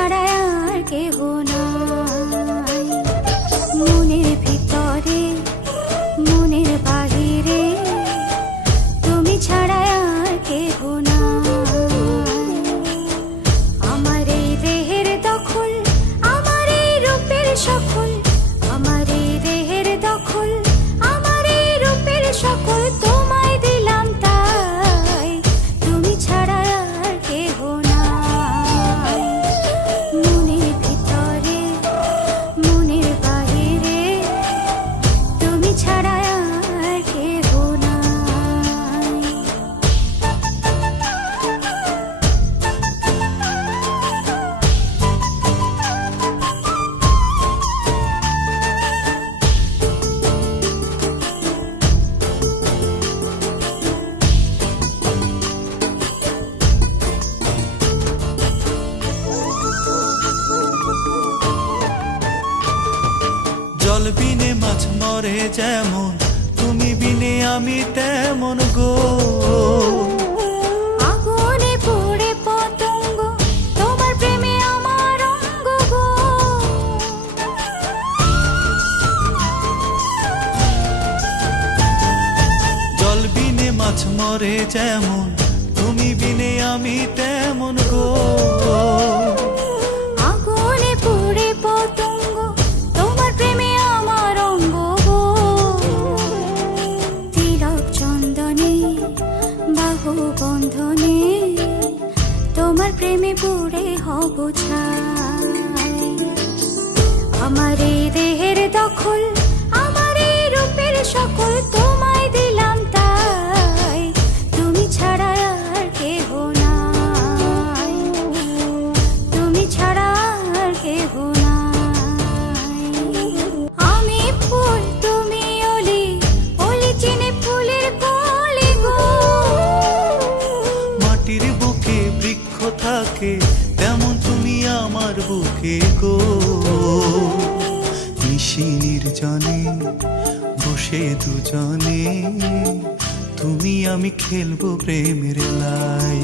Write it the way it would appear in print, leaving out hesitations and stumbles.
ছাড়া আর কেহ নাই। মনের ভিতরে মনের বাহিরে তুমি ছাড়া আর কেহ নাই। আমার এই দেহের দখল, আমার এই রূপের সকল, আমার এই দেহের দখল, আমার এই রূপের সকল তোমায় দিলাম তাই, তুমি ছাড়া আর কেহ নাই। মনের ভিতরে মনের বাহিরে তুমি ছাড়া আর কেহ নাই। জল বিনে মাছ মরে যেমন, তুমি বিনে আমি তেমন গো। আগুনে পুড়ে পতঙ্গ, তোমার প্রেমে আমার অঙ্গ গো। জল বিনে মাছ মরে যেমন, তুমি বিনে আমি তেমন গো। আগুনে পুড়ে পতঙ্গ, তোমার প্রেমে আমার অঙ্গ গো। তিলক চন্দনে বাহু বন্ধনে তোমার প্রেমে পুড়ে হব ছাই। আমার এই দেহের দখল, আমার এই রূপের সকল তোমায় দিলাম তাই, তুমি ছাড়া আর কেহ নাই, তুমি ছাড়া আর কেহ নাই। আমি ফুল তুমি অলি, অলি চিনে ফুলের কলি গো। মাটির বুকে বৃক্ষ থাকে তেমন তুমি আমার বুকে গো। নিশি নির্জনে বসে দুজনে তুমি আমি খেলবো প্রেমের লাই।